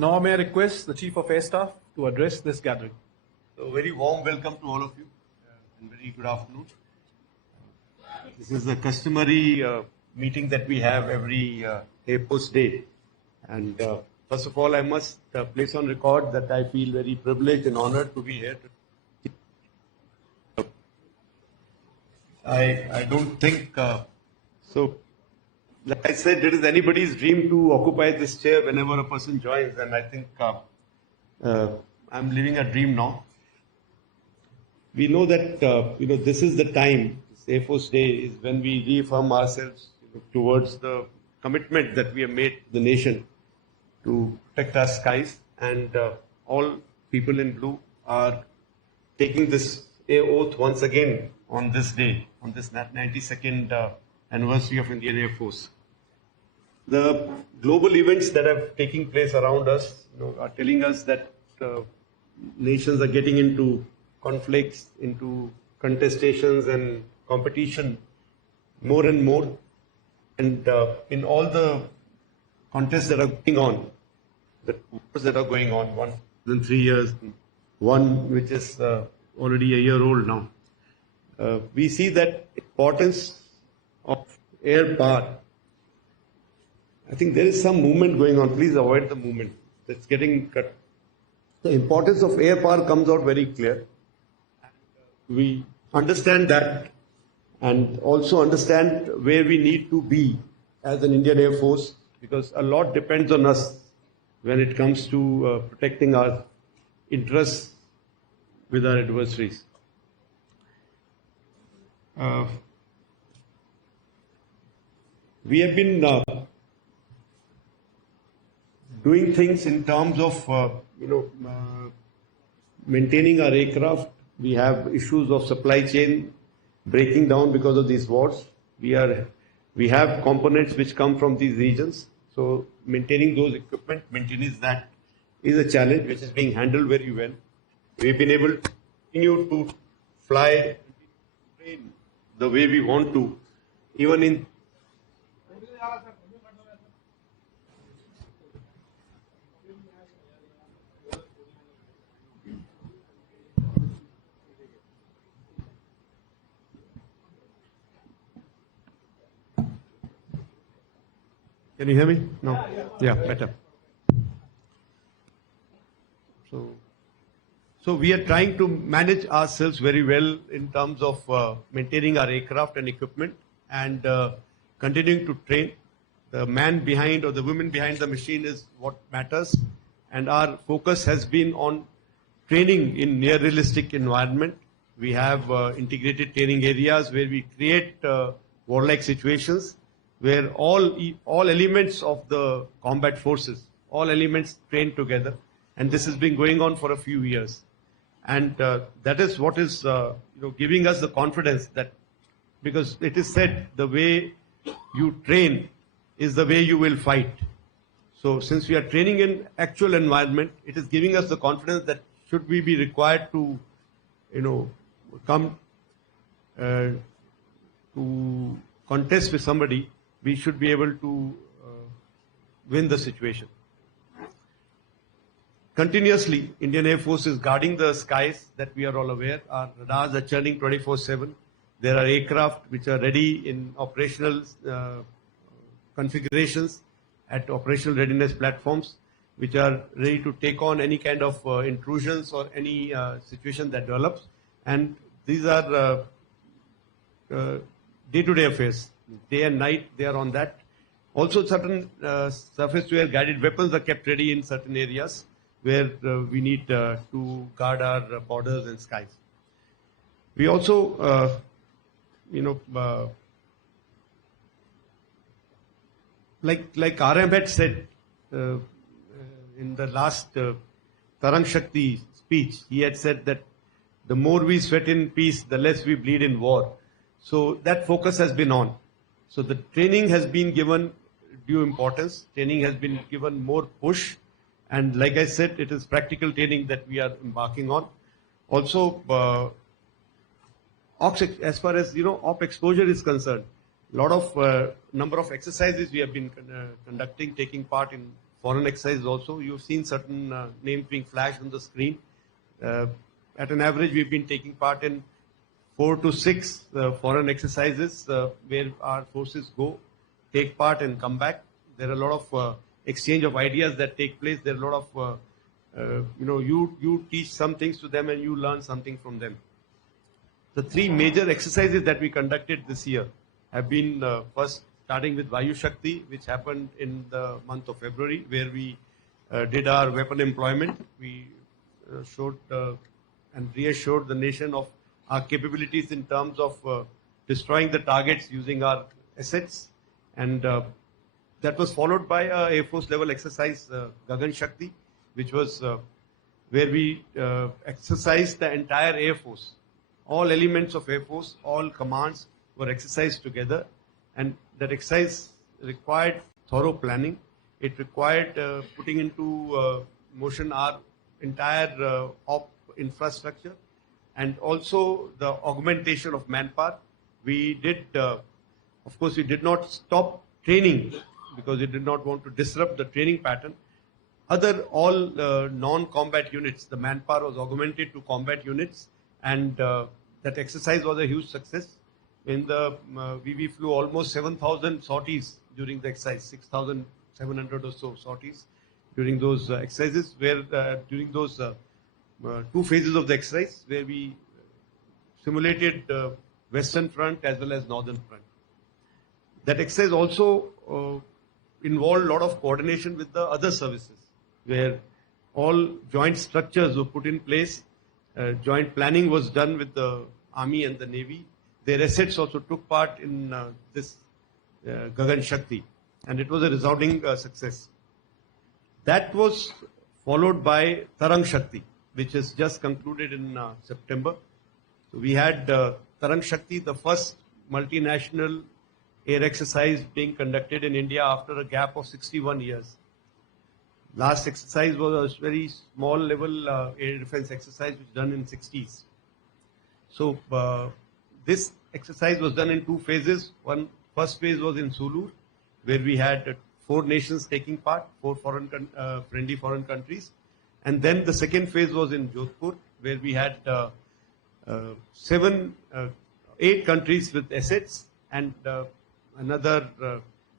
Now may I request the Chief of Air Staff to address this gathering. So very warm welcome to all of you and very good afternoon. This is a customary meeting that we have every Air Force Day. And first of all, I must place on record that I feel very privileged and honored to be here. I don't think, so like I said, it is anybody's dream to occupy this chair whenever a person joins, and I think I'm living a dream now. We know that this is the time. Air Force Day is when we reaffirm ourselves towards the commitment that we have made to the nation to protect our skies, and all people in blue are taking this oath once again on this day, on this 92nd anniversary of Indian Air Force. The global events that are taking place around us are telling us that nations are getting into conflicts, into contestations and competition more and more. And in all the contests that are going on, the wars that are going on, one in 3 years, one which is already a year old now, we see that importance of air power. I think there is some movement going on. Please avoid the movement that's getting cut. The importance of air power comes out very clear. We understand that and also understand where we need to be as an Indian Air Force, because a lot depends on us when it comes to protecting our interests with our adversaries. We have been doing things in terms of maintaining our aircraft. We have issues of supply chain breaking down because of these wars. We have components which come from these regions. So maintaining those equipment, maintaining that is a challenge which is being handled very well. We've been able to continue to fly the way we want to, even in Can you hear me? No? Yeah, better. So we are trying to manage ourselves very well in terms of maintaining our aircraft and equipment and continuing to train. The man behind or the woman behind the machine is what matters, and our focus has been on training in near realistic environment. We have integrated training areas where we create warlike situations where all elements of the combat forces, all elements train together, and this has been going on for a few years. And that is what is giving us the confidence that, because it is said the way you train is the way you will fight. So since we are training in actual environment, it is giving us the confidence that should we be required to come to contest with somebody, we should be able to win the situation. Continuously, Indian Air Force is guarding the skies, that we are all aware. Our radars are churning 24/7. There are aircraft which are ready in operational configurations at operational readiness platforms, which are ready to take on any kind of intrusions or any situation that develops. And these are day-to-day affairs. Day and night, they are on that. Also, certain surface-to-air guided weapons are kept ready in certain areas where we need to guard our borders and skies. We also, like RM had said in the last Tarang Shakti speech, he had said that the more we sweat in peace, the less we bleed in war. So that focus has been on. So the training has been given due importance. Training has been given more push. And like I said, it is practical training that we are embarking on. Also, as far as op exposure is concerned, a lot of number of exercises we have been conducting, taking part in foreign exercises also. You've seen certain names being flashed on the screen. At an average, we've been taking part in 4 to 6 foreign exercises where our forces go, take part and come back. There are a lot of exchange of ideas that take place. There are a lot of, you teach some things to them and you learn something from them. The 3 major exercises that we conducted this year have been first starting with Vayu Shakti, which happened in the month of February, where we did our weapon employment. We showed and reassured the nation of our capabilities in terms of destroying the targets using our assets. And that was followed by a Air Force level exercise, Gagan Shakti, which was where we exercised the entire Air Force. All elements of Air Force, all commands were exercised together, and that exercise required thorough planning. It required putting into motion our entire op infrastructure and also the augmentation of manpower. We did, of course, we did not stop training because we did not want to disrupt the training pattern. All non-combat units, the manpower was augmented to combat units, and that exercise was a huge success. In the we flew almost 7,000 sorties during the exercise, 6,700 or so sorties during those exercises, where during those 2 phases of the exercise, where we simulated Western Front as well as Northern Front. That exercise also involved a lot of coordination with the other services, where all joint structures were put in place. Joint planning was done with the Army and the Navy. Their assets also took part in this Gagan Shakti, and it was a resounding success. That was followed by Tarang Shakti, which is just concluded in September. So we had Tarang Shakti, the first multinational air exercise being conducted in India after a gap of 61 years. Last exercise was a very small level air defense exercise which was done in 60s. So this exercise was done in 2 phases. First phase was in Sulu, where we had 4 nations taking part, 4 friendly foreign countries. And then the second phase was in Jodhpur, where we had 8 countries with assets, and another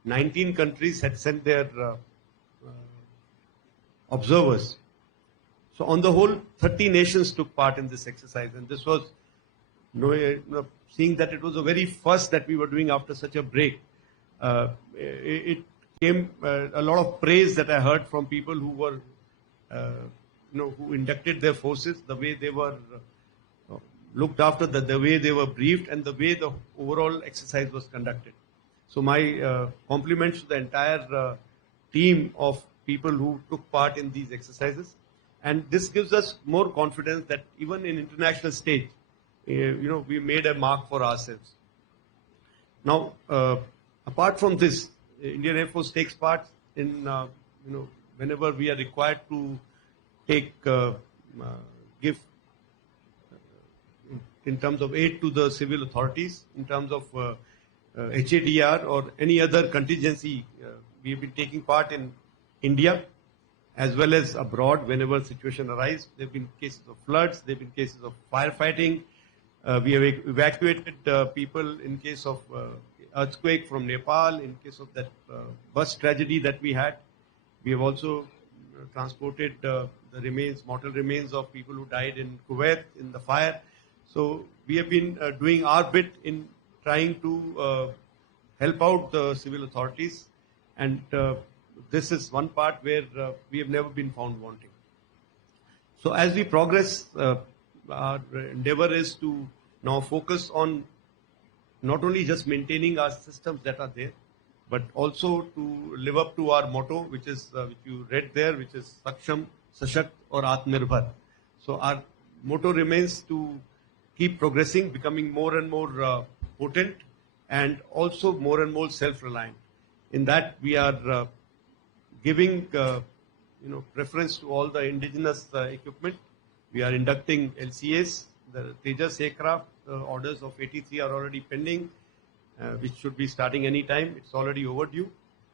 19 countries had sent their observers. So on the whole, 30 nations took part in this exercise, and this was, seeing that it was the very first that we were doing after such a break. It came a lot of praise that I heard from people who were, who inducted their forces, the way they were looked after, the way they were briefed, and the way the overall exercise was conducted. So my compliments to the entire team of people who took part in these exercises. And this gives us more confidence that even in international stage, we made a mark for ourselves. Now, apart from this, Indian Air Force takes part in, whenever we are required to give in terms of aid to the civil authorities, in terms of HADR or any other contingency. We have been taking part in India as well as abroad whenever situation arises. There have been cases of floods, there have been cases of firefighting. We have evacuated people in case of earthquake from Nepal, in case of that bus tragedy that we had. We have also transported the mortal remains of people who died in Kuwait in the fire. So we have been doing our bit in trying to help out the civil authorities, and this is one part where we have never been found wanting. So as we progress, our endeavor is to now focus on not only just maintaining our systems that are there, but also to live up to our motto, which you read there, which is Saksham, Sashakt or Atmanirbhar. So our motto remains to keep progressing, becoming more and more potent, and also more and more self-reliant. In that, we are giving preference to all the indigenous equipment. We are inducting LCAs. The Tejas aircraft orders of 83 are already pending, which should be starting any time. It's already overdue.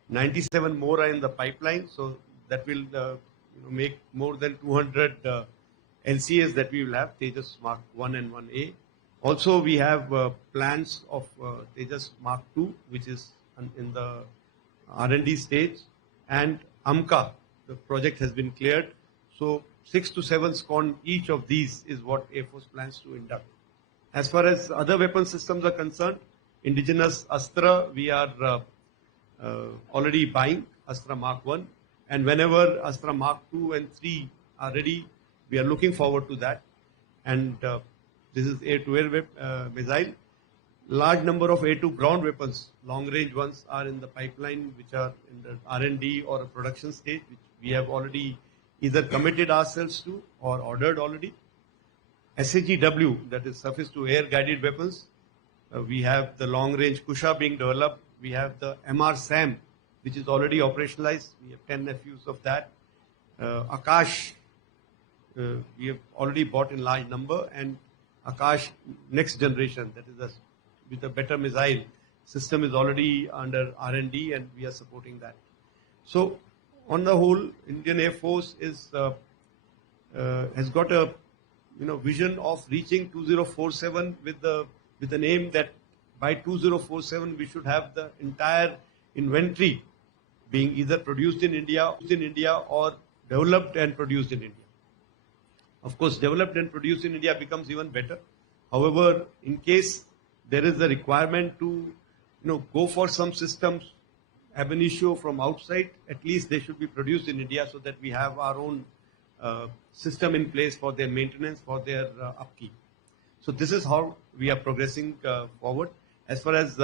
97 more are in the pipeline. So that will make more than 200 LCAs that we will have, Tejas Mark 1 and 1A. Also, we have plans of Tejas Mark 2, which is in the R&D stage, and AMCA, the project has been cleared. So 6 to 7 SCON each of these is what Air Force plans to induct. As far as other weapon systems are concerned, indigenous Astra, we are already buying Astra Mark 1, and whenever Astra Mark 2 and 3 are ready, we are looking forward to that. And this is air-to-air missile. Large number of air-to ground weapons, long-range ones, are in the pipeline, which are in the R&D or a production stage, which we have already either committed ourselves to or ordered already. SAGW, that is surface-to-air guided weapons. We have the long-range Kusha being developed. We have the MR SAM, which is already operationalized. We have 10 FUs of that. Akash, we have already bought in large number, and Akash next generation, that is with a better missile system, is already under R&D, and we are supporting that. So, on the whole, Indian Air Force is has got a vision of reaching 2047 with an aim that by 2047 we should have the entire inventory being either produced in India or developed and produced in India. Of course, developed and produced in India becomes even better. However, in case there is a requirement to go for some systems ab initio from outside, at least they should be produced in India so that we have our own system in place for their maintenance, for their upkeep. So this is how we are progressing forward. As far as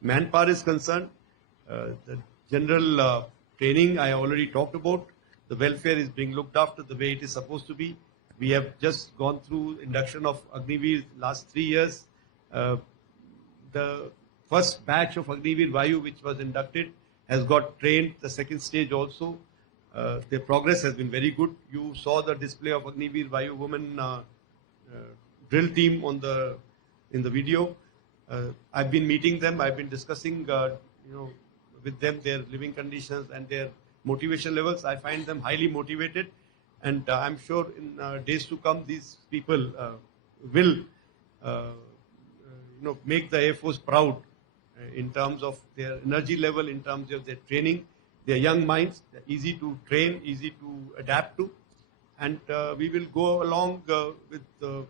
manpower is concerned, the general training I already talked about. The welfare is being looked after the way it is supposed to be. We have just gone through induction of Agniveer last 3 years. The first batch of Agniveer Vayu, which was inducted, has got trained. The second stage also. Their progress has been very good. You saw the display of Agniveer Vayu women drill team in the video. I've been meeting them. I've been discussing with them their living conditions and their motivation levels. I find them highly motivated, and I'm sure in days to come these people will make the Air Force proud in terms of their energy level, in terms of their training. They are young minds, they're easy to train, easy to adapt to, and we will go along with the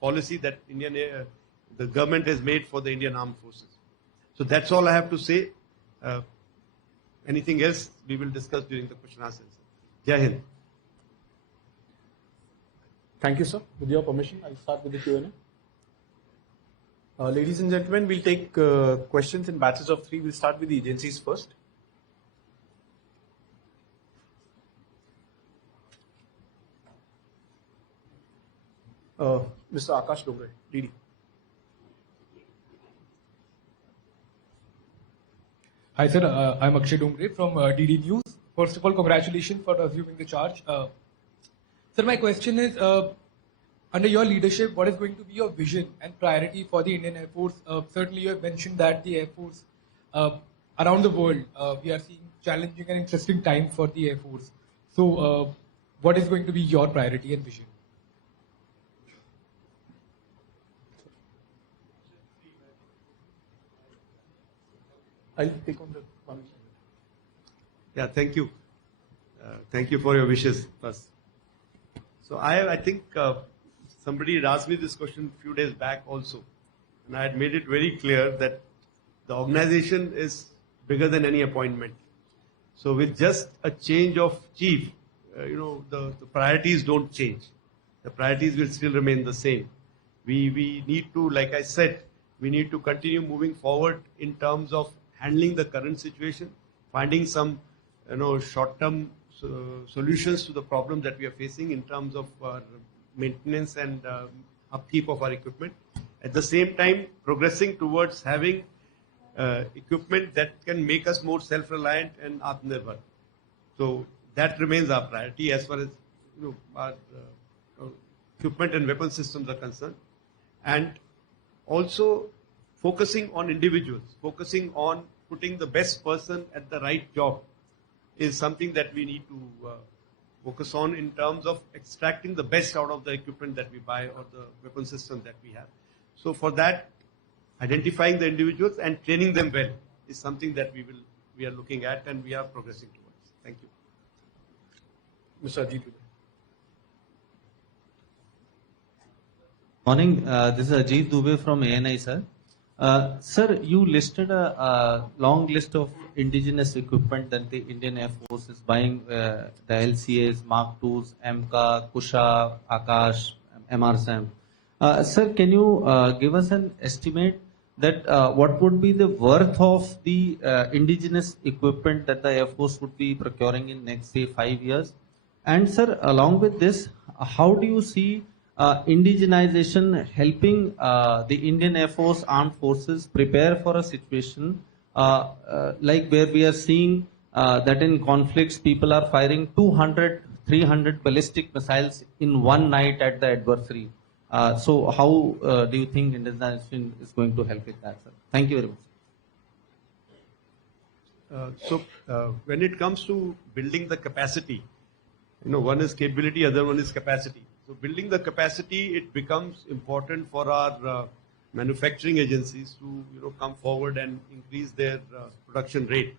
policy that the government has made for the Indian Armed Forces. So that's all I have to say. Anything else we will discuss during the question and answer. Jai Hind. Thank you, sir. With your permission, I'll start with the Q&A. Ladies and gentlemen, we'll take questions in batches of 3. We'll start with the agencies first. Mr. Akash Dongre, DD. Hi, sir. I'm Akshay Dongre from DD News. First of all, congratulations for assuming the charge. Sir, my question is, under your leadership, what is going to be your vision and priority for the Indian Air Force? Certainly, you have mentioned that the Air Force, around the world, we are seeing challenging and interesting times for the Air Force. So, what is going to be your priority and vision? I'll take on the one. Yeah, thank you. Thank you for your wishes first. So I think somebody had asked me this question a few days back also, and I had made it very clear that the organization is bigger than any appointment. So with just a change of chief, the priorities don't change. The priorities will still remain the same. We need to, like I said, we need to continue moving forward in terms of handling the current situation, finding some short-term solutions to the problems that we are facing in terms of our maintenance and upkeep of our equipment. At the same time, progressing towards having equipment that can make us more self-reliant and Atmanirbhar. So that remains our priority as far as our equipment and weapon systems are concerned, and also focusing on individuals, focusing on putting the best person at the right job. is something that we need to focus on in terms of extracting the best out of the equipment that we buy or the weapon system that we have. So for that, identifying the individuals and training them well is something that we are looking at and we are progressing towards. Thank you. Mr. Ajit. Morning. This is Ajit Dubey from ANI, sir. Sir, you listed a long list of indigenous equipment that the Indian Air Force is buying, the LCAs, Mark IIs, MK, Kusha, Akash, MRSAM. Sir, can you give us an estimate that what would be the worth of the indigenous equipment that the Air Force would be procuring in next, say, 5 years? And sir, along with this, how do you see indigenization helping the Indian Air Force armed forces prepare for a situation like where we are seeing that in conflicts people are firing 200, 300 ballistic missiles in one night at the adversary. So how do you think indigenization is going to help with that, sir? Thank you very much. When it comes to building the capacity, one is capability, other one is capacity. So building the capacity, it becomes important for our manufacturing agencies to come forward and increase their production rate.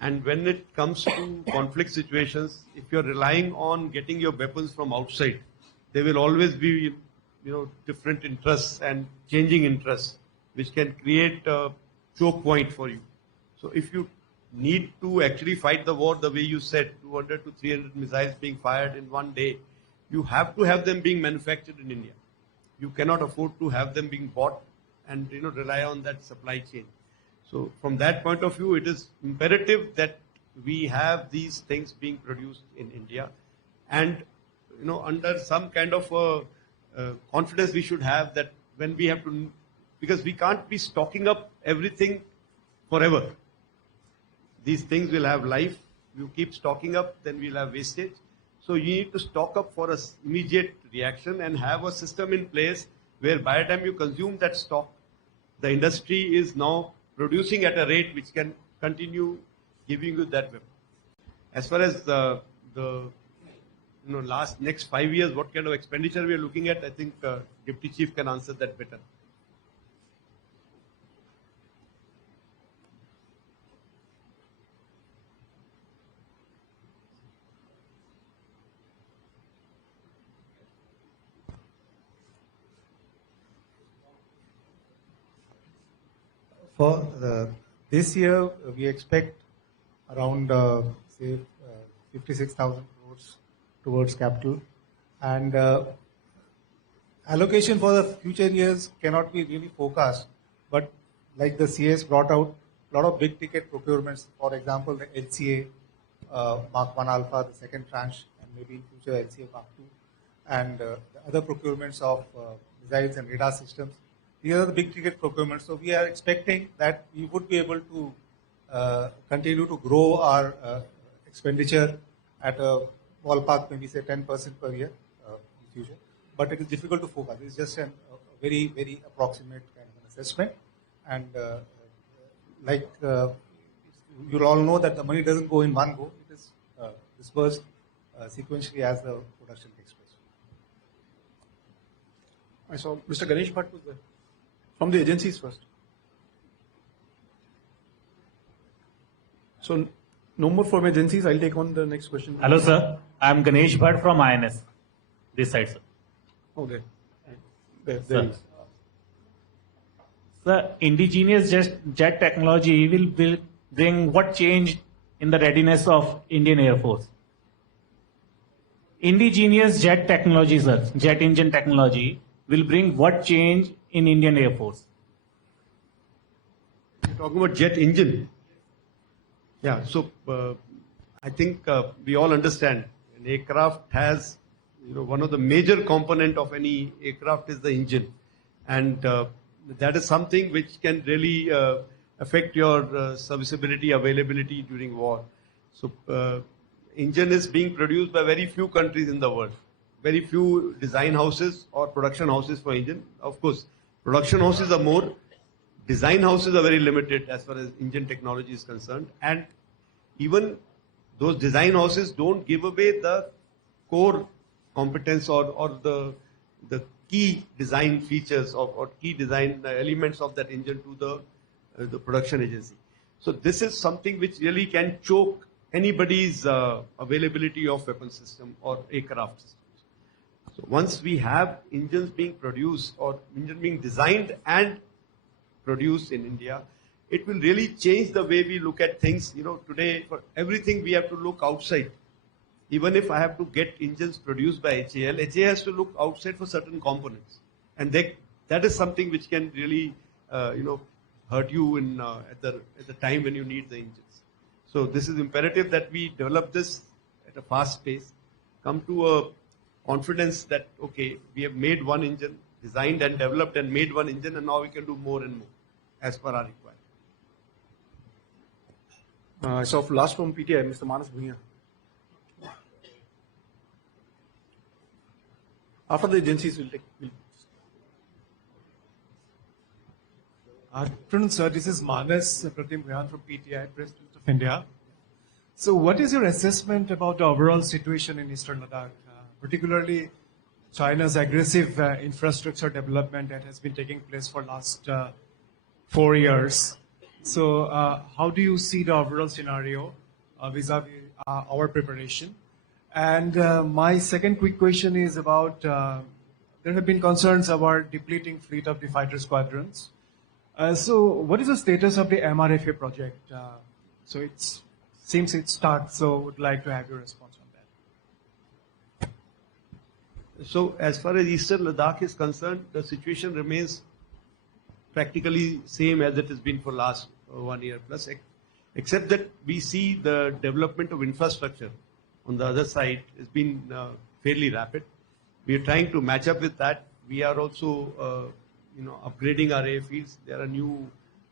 And when it comes to conflict situations, if you're relying on getting your weapons from outside, there will always be different interests and changing interests, which can create a choke point for you. So if you need to actually fight the war the way you said, 200 to 300 missiles being fired in one day, you have to have them being manufactured in India. You cannot afford to have them being bought and rely on that supply chain. So from that point of view, it is imperative that we have these things being produced in India, and under some kind of confidence we should have that when we have to, because we can't be stocking up everything forever. These things will have life. You keep stocking up, then we'll have wastage. So you need to stock up for an immediate reaction and have a system in place where by the time you consume that stock, the industry is now producing at a rate which can continue giving you that weapon. As far as the next 5 years, what kind of expenditure we are looking at, I think Deputy Chief can answer that better. For this year, we expect around, say, 56,000 crores towards capital. And allocation for the future years cannot be really forecast. But like the CS brought out, a lot of big ticket procurements, for example, the LCA Mark 1 Alpha, the second tranche, and maybe in future LCA Mark 2, and the other procurements of missiles and radar systems. These are the big ticket procurements. So we are expecting that we would be able to continue to grow our expenditure at a ballpark, maybe say 10% per year in future. But it is difficult to forecast. It's just a very, very approximate kind of an assessment. And you'll all know that the money doesn't go in one go. It is dispersed sequentially as the production takes place. I saw Mr. Ganesh Bhatt was there. From the agencies first. So no more from agencies. I'll take on the next question. Hello, sir. I'm Ganesh Bhatt from INS. This side, sir. Okay. There Sir. is. Sir, indigenous jet technology will bring what change in the readiness of Indian Air Force? Indigenous jet technology, sir, jet engine technology will bring what change in Indian Air Force? You're talking about jet engine. Yeah, so I think we all understand an aircraft has, one of the major component of any aircraft is the engine. And that is something which can really affect your serviceability, availability during war. So engine is being produced by very few countries in the world. Very few design houses or production houses for engine. Of course, production houses are more. Design houses are very limited as far as engine technology is concerned. And even those design houses don't give away the core competence or the key design features or key design elements of that engine to the production agency. So this is something which really can choke anybody's availability of weapon system or aircraft systems. So once we have engines being produced or engine being designed and produced in India, it will really change the way we look at things. Today for everything we have to look outside. Even if I have to get engines produced by HAL, HAL has to look outside for certain components, and that is something which can really, hurt you at the time when you need the engines. So this is imperative that we develop this at a fast pace, come to a confidence that okay, we have made one engine, designed and developed and made one engine, and now we can do more and more as per our requirement. So last from PTI, Mr. Manas Bhuiya. After the agencies, we'll take. Good afternoon, sir. This is Manas Pratim Bhuiyan from PTI, President of India. So, what is your assessment about the overall situation in Eastern Ladakh, particularly China's aggressive infrastructure development that has been taking place for last 4 years? So, how do you see the overall scenario vis-a-vis our preparation? And my second quick question is about, there have been concerns about depleting fleet of the fighter squadrons. So what is the status of the MRFA project? So it seems it starts, so would like to have your response on that. So as far as Eastern Ladakh is concerned, the situation remains practically same as it has been for last 1 year plus, except that we see the development of infrastructure on the other side has been fairly rapid. We are trying to match up with that. We are also upgrading our airfields. There are new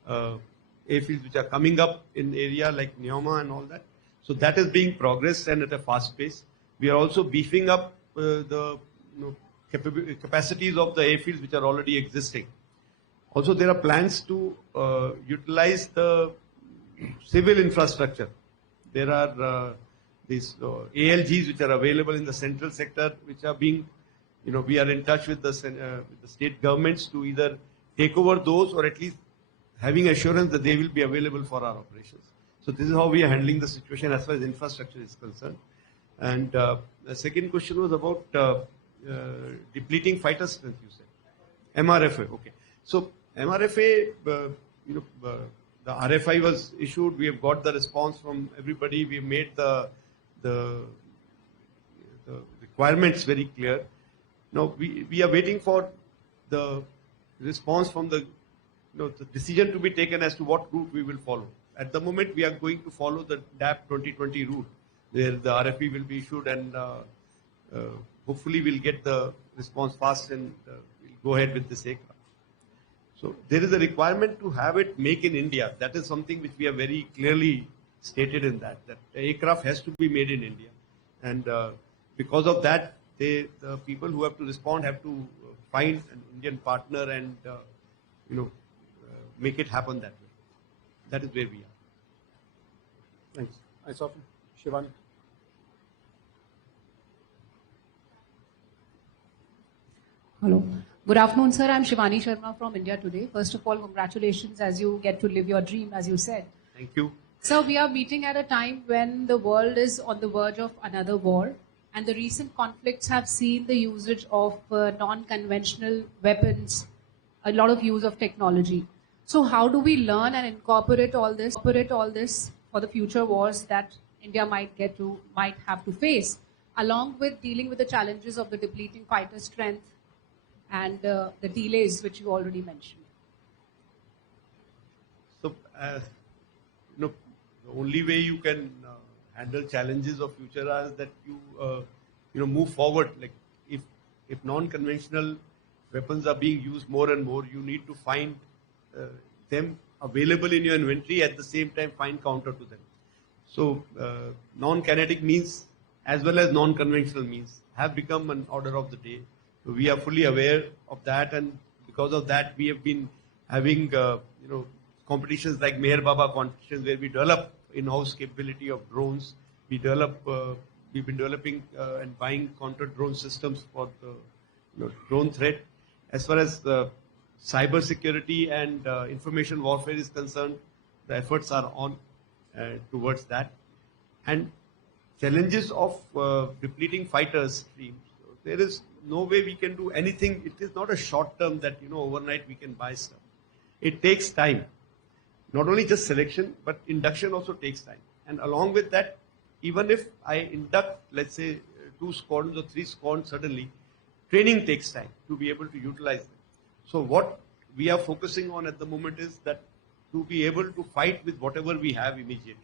airfields which are coming up in area like Neoma and all that. So that is being progressed and at a fast pace. We are also beefing up the capacities of the airfields which are already existing. Also, there are plans to utilize the civil infrastructure. There are these ALGs which are available in the central sector, which are being, we are in touch with the state governments to either take over those or at least having assurance that they will be available for our operations. So this is how we are handling the situation as far as infrastructure is concerned. And the second question was about depleting fighter strength, you said. MRFA, okay. So MRFA, the RFI was issued. We have got the response from everybody. We have made the requirements very clear. Now we are waiting for the response from the decision to be taken as to what route we will follow. At the moment, we are going to follow the DAP 2020 route, where the RFP will be issued, and hopefully we'll get the response fast and we'll go ahead with this aircraft. So there is a requirement to have it make in India. That is something which we have very clearly stated in that the aircraft has to be made in India. And because of that, the people who have to respond have to find an Indian partner and make it happen that way. That is where we are. Thanks. I saw Shivani. Hello. Good afternoon, sir. I'm Shivani Sharma from India Today. First of all, congratulations as you get to live your dream, as you said. Thank you. Sir, we are meeting at a time when the world is on the verge of another war, and the recent conflicts have seen the usage of non-conventional weapons, a lot of use of technology. So how do we learn and incorporate all this for the future wars that India might have to face, along with dealing with the challenges of the depleting fighter strength and the delays which you already mentioned? So, the only way you can handle challenges of future is that you move forward. Like if non-conventional weapons are being used more and more, you need to find them available in your inventory, at the same time find counter to them. So non-kinetic means as well as non-conventional means have become an order of the day. So we are fully aware of that, and because of that we have been having competitions like Meher Baba competitions, where we develop in-house capability of drones we've been developing and buying counter drone systems for the drone threat. As far as cyber security and information warfare is concerned, the efforts are on towards that. And challenges of depleting fighters streams. There is no way we can do anything. It is not a short term that overnight we can buy stuff. It takes time. Not only just selection, but induction also takes time. And along with that, even if I induct, let's say, 2 squadrons or 3 squadrons suddenly, training takes time to be able to utilize them. So what we are focusing on at the moment is that to be able to fight with whatever we have immediately.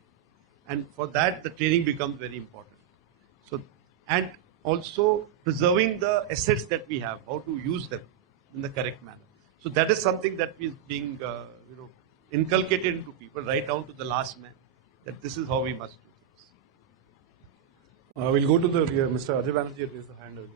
And for that, the training becomes very important. So, and also preserving the assets that we have, how to use them in the correct manner. So that is something that is being, inculcated into people right down to the last man, that this is how we must do things. We'll go to the rear. Mr. Ajay Banerjee raised the hand earlier.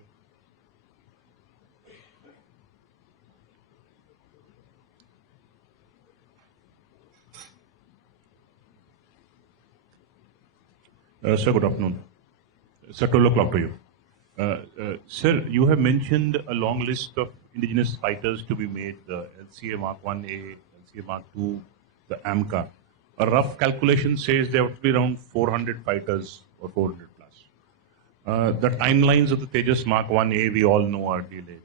Sir, good afternoon. Sir, 12 o'clock to you. Sir, you have mentioned a long list of indigenous fighters to be made, the LCA Mark 1A, LCA Mark 2, the AMCA. A rough calculation says there would be around 400 fighters or 400 plus. The timelines of the Tejas Mark 1A we all know are delayed.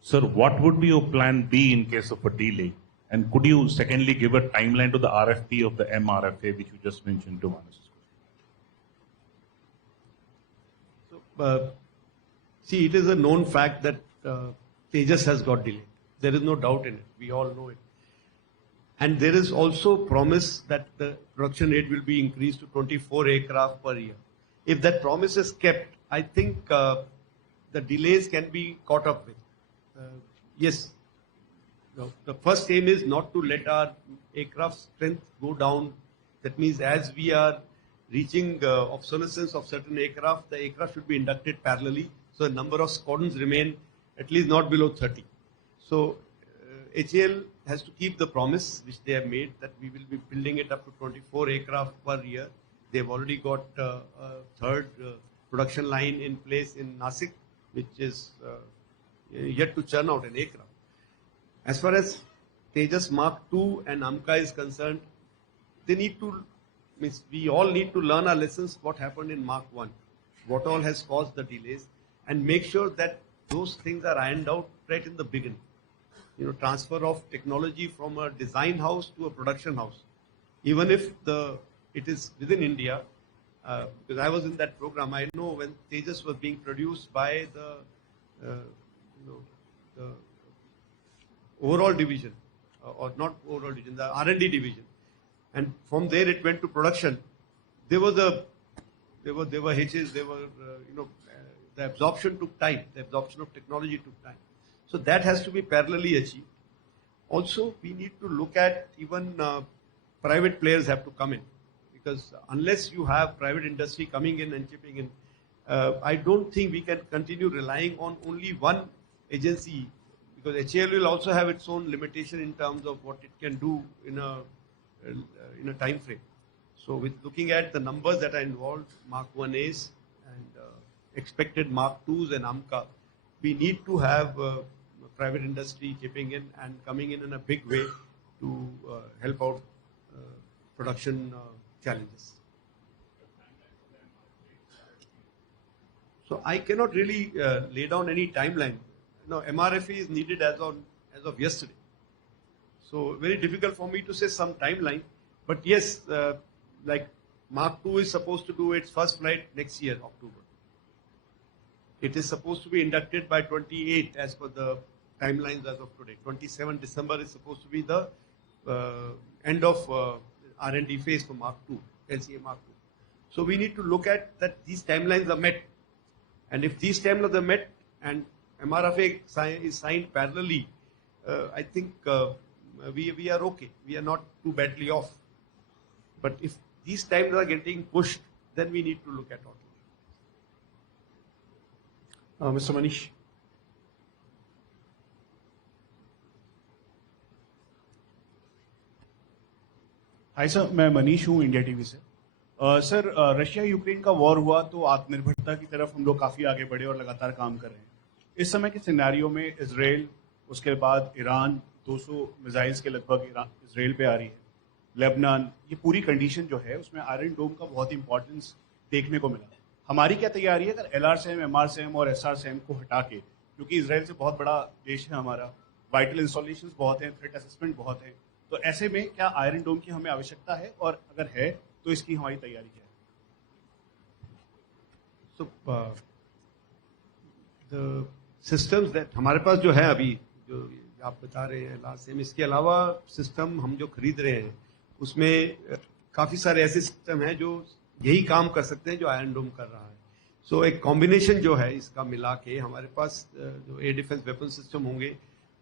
Sir, what would be your plan B in case of a delay? And could you secondly give a timeline to the RFP of the MRFA which you just mentioned to Manas? See, it is a known fact that Tejas has got delayed. There is no doubt in it. We all know it. And there is also promise that the production rate will be increased to 24 aircraft per year. If that promise is kept, I think the delays can be caught up with. Yes, the first aim is not to let our aircraft strength go down. That means as we are reaching obsolescence of certain aircraft, the aircraft should be inducted parallelly. So the number of squadrons remain at least not below 30. So HAL has to keep the promise which they have made that we will be building it up to 24 aircraft per year. They've already got a third production line in place in Nasik, which is yet to churn out an aircraft. As far as Tejas Mark II and AMCA is concerned, they need to, we all need to learn our lessons, what happened in Mark I, what all has caused the delays, and make sure that those things are ironed out right in the beginning. Transfer of technology from a design house to a production house. Even if it is within India, because I was in that program, I know when Tejas was being produced by the overall division, or not overall division, the R&D division. And from there it went to production. There were hitches. There were the absorption took time. The absorption of technology took time. So that has to be parallelly achieved. Also, we need to look at even private players have to come in, because unless you have private industry coming in and chipping in, I don't think we can continue relying on only one agency, because HAL will also have its own limitation in terms of what it can do in a time frame. So with looking at the numbers that are involved, Mark 1As and expected Mark 2s and AMCA, we need to have private industry chipping in and coming in a big way to help out production challenges. So I cannot really lay down any timeline. MRFA is needed as of yesterday. So very difficult for me to say some timeline. But yes, like Mark II is supposed to do its first flight next year, October. It is supposed to be inducted by 28 as per the timelines as of today. 27 December is supposed to be the end of R&D phase for Mark II, LCA Mark II. So we need to look at that these timelines are met. And if these timelines are met and MRFA is signed parallelly, I think we are okay. We are not too badly off. But if these timelines are getting pushed, then we need to look at all. Mr. Manish. Hi sir, मैं मनीष हूँ India TV से. Sir Russia Ukraine का war हुआ तो आत्मनिर्भरता की तरफ हम लोग काफ़ी आगे बढ़े और लगातार काम कर रहे हैं। इस समय के सिनेरियो में इसराइल, उसके बाद ईरान, 200 मिसाइल्स के लगभग इसराइल पे आ रही है, लेबनान, ये पूरी कंडीशन जो है उसमें आयरन डोम का बहुत इंपॉर्टेंस देखने को मिला। हमारी क्या तैयारी है अगर LRSAM, MRSAM और SRSAM को हटा के, क्योंकि इसराइल से बहुत बड़ा देश है हमारा, वाइटल इंस्टॉलेशंस बहुत हैं, थ्रेट असेसमेंट बहुत है, तो ऐसे में क्या आयरन डोम की हमें आवश्यकता है और अगर है तो इसकी हमारी तैयारी क्या है? So the systems that हमारे पास जो है अभी, जो आप बता रहे हैं LRSAM, इसके अलावा सिस्टम हम जो खरीद रहे हैं उसमें काफ़ी सारे ऐसे सिस्टम हैं जो यही काम कर सकते हैं जो आयरन डोम कर रहा है। सो एक कॉम्बिनेशन जो है इसका मिला के हमारे पास जो एयर डिफेंस वेपन सिस्टम होंगे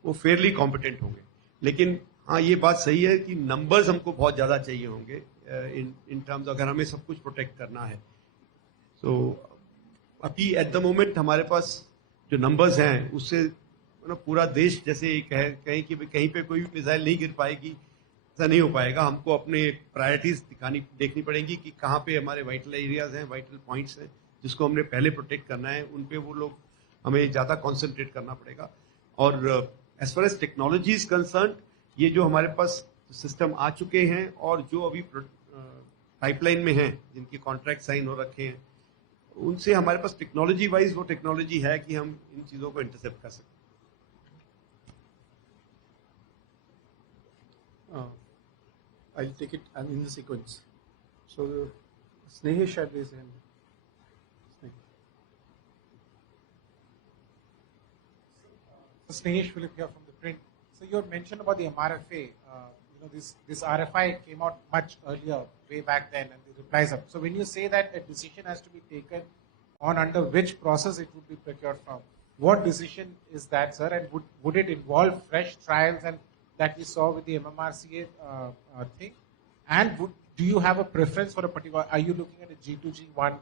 वो फेयरली कॉम्पिटेंट होंगे। लेकिन हाँ, ये बात सही है कि नंबर्स हमको बहुत ज़्यादा चाहिए होंगे इन टर्म्स, अगर हमें सब कुछ प्रोटेक्ट करना है। सो अभी एट द मोमेंट हमारे पास जो नंबर्स हैं उससे पूरा देश जैसे कहीं कि कहीं पे कोई भी मिसाइल नहीं गिर पाएगी, ऐसा नहीं हो पाएगा। हमको अपने प्रायोरिटीज देखनी पड़ेंगी कि कहाँ पे हमारे वाइटल एरियाज हैं, वाइटल पॉइंट्स हैं जिसको हमने पहले प्रोटेक्ट करना है, उन पे वो लोग हमें ज़्यादा कॉन्सेंट्रेट करना पड़ेगा। और as far as technology is concern, ये जो हमारे पास सिस्टम आ चुके हैं और जो अभी पाइपलाइन में हैं, जिनके कॉन्ट्रैक्ट साइन हो रखे हैं, उनसे हमारे पास टेक्नोलॉजी वाइज वो टेक्नोलॉजी है कि हम इन चीज़ों को इंटरसेप्ट कर सकते हैं। I'll take it in the sequence. So Snehesh had raised his hand. Snehesh Philip here from the print. So you had mentioned about the MRFA. This RFI came out much earlier, way back then, and the replies up. So when you say that a decision has to be taken on under which process it would be procured from, what decision is that, sir? And would it involve fresh trials and that we saw with the MMRCA thing? And do you have a preference for a particular? Are you looking at a G2G1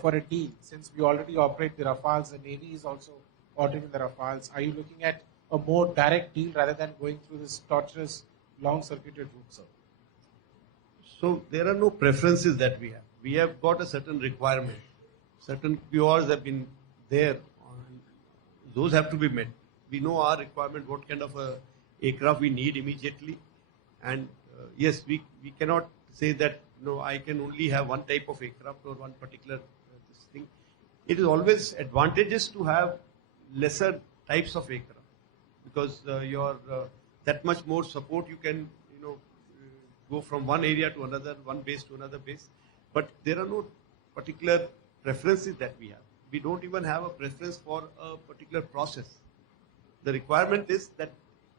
for a deal? Since we already operate the Rafales, the Navy is also ordering the Rafales. Are you looking at a more direct deal rather than going through this torturous, long-circuited route, sir? So there are no preferences that we have. We have got a certain requirement. Certain PORs have been there. Those have to be met. We know our requirement, what kind of a aircraft we need immediately. And yes, we cannot say that, I can only have one type of aircraft or one particular this thing. It is always advantageous to have lesser types of aircraft because you're that much more support you can, go from one area to another, one base to another base. But there are no particular preferences that we have. We don't even have a preference for a particular process. The requirement is that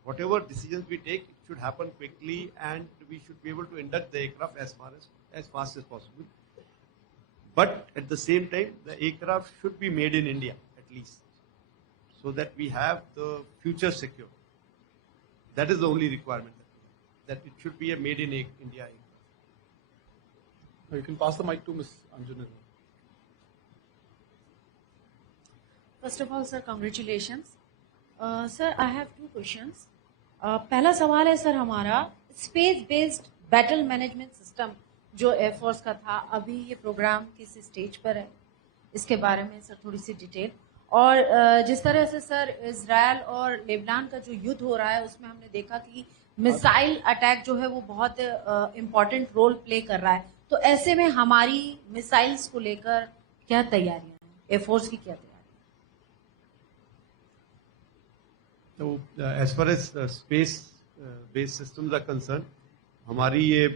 whatever decisions we take, it should happen quickly and we should be able to induct the aircraft as fast as possible. But at the same time, the aircraft should be made in India at least, so that we have the future secure. That is the only requirement, that it should be a made in India aircraft. You can pass the mic to Ms. Anjana. First of all, sir, congratulations. Sir, I have two questions. पहला सवाल है sir हमारा, space based battle management system जो air force का था, अभी ये programme किस स्टेज पर है, इसके बारे में सर थोड़ी सी डिटेल। और जिस तरह से सर इजराइल और लेबनान का जो युद्ध हो रहा है उसमें हमने देखा कि मिसाइल अटैक जो है वो बहुत इम्पोर्टेंट रोल प्ले कर रहा है, तो ऐसे में हमारी मिसाइल्स को लेकर क्या तैयारियां हैं, एयरफोर्स की क्या तैयारी? So as far as space based systems are concerned, हमारी ये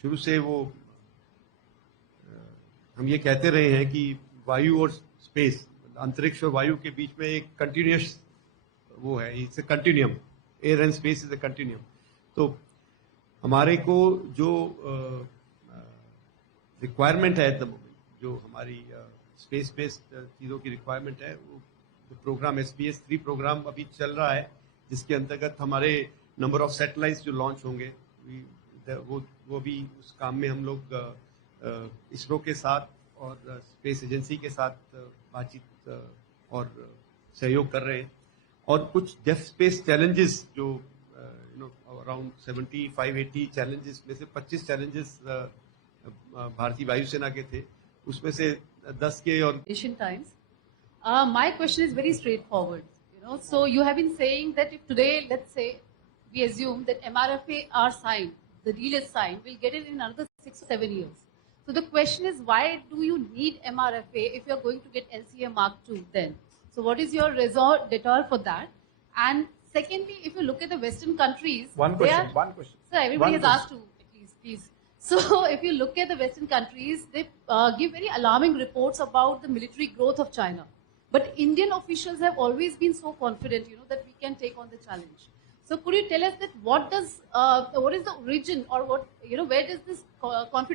शुरू से वो हम ये कहते रहे हैं कि वायु और स्पेस, अंतरिक्ष और वायु के बीच में एक कंटिन्यूस वो है, it's a continuum, air and space is a continuum. तो हमारे को जो रिक्वायरमेंट है एट द मोमेंट, जो हमारी स्पेस बेस्ड चीज़ों की रिक्वायरमेंट है, वो प्रोग्राम SPS3 प्रोग्राम अभी चल रहा है, जिसके अंतर्गत हमारे नंबर ऑफ सैटेलाइट्स जो लॉन्च होंगे वो भी उस काम में हम लोग इसरो के साथ और स्पेस एजेंसी के साथ बातचीत और सहयोग कर रहे हैं। और कुछ डेफ स्पेस चैलेंजेस जो अराउंड 75-80 चैलेंजेस में से 25 चैलेंजेस भारतीय वायुसेना के थे, उसमें से 10 के और Asian times. My question is very straightforward. So you have been saying that if today, let's say, we assume that MRFA are signed, the deal is signed, we'll get it in another 6 or 7 years. So the question is, why do you need MRFA if you're going to get LCA Mark II then? So what is your raison d'etre for that? And secondly, if you look at the Western countries, One question. So everybody One has asked to, at least, please. So if you look at the Western countries, they give very alarming reports about the military growth of China. But Indian officials have always been so confident, that we can take on the challenge. So could you tell us that what is the origin, or where does this confidence